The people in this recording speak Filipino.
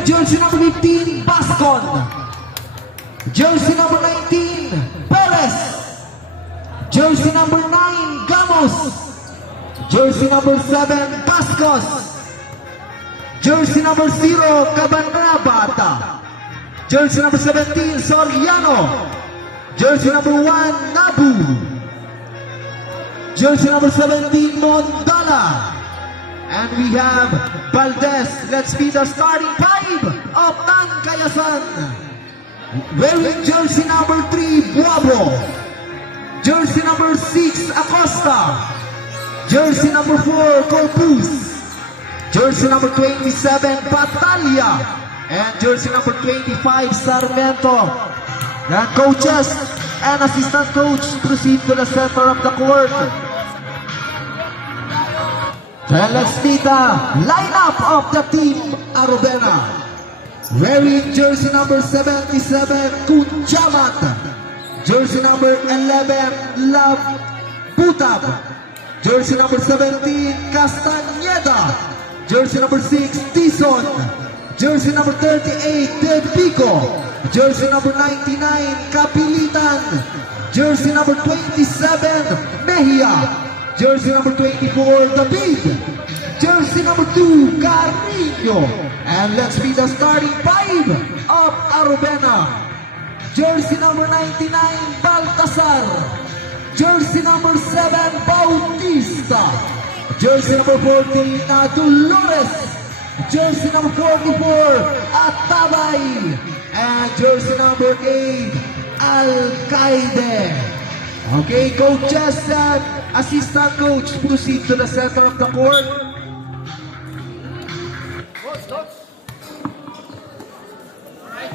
Wearing jersey number 15, Bascon. Jersey number 19, Perez. Jersey number 9, Gamos. Jersey number 7, Bascos. Jersey number 0, Cabanabata. Jersey number 17, Soriano. Jersey number 1, Nabu. Jersey number 17, Mondala. And we have Valdez. Let's be the starting five of Tancayasan. Wearing jersey number 3, Buabo. Jersey number 6, Acosta. Jersey number 4, Corpus. Jersey number 27, Batalya. And jersey number 25, Sarmiento. Then coaches and assistant coach proceed to the center of the court. Then let's meet the lineup of the team Arovena. Wearing jersey number 77, Kunjamat. Jersey number 11, Love Butab. Jersey number 17, Castañeda. Jersey number 6, Tison. Jersey number 38, Ted Pico. Jersey number 99, Kapilitan. Jersey number 27, Mejia. Jersey number 24, David. Jersey number 2, Carrillo. And let's be the starting five of Arovena. Jersey number 99, Baltasar. Jersey number 7, Bautista. Jersey number 14, Dolores. Jersey number 44, Atabay. And jersey number 8, Alcaide. Okay, coaches and assistant coach proceed to the center of the court. Alright.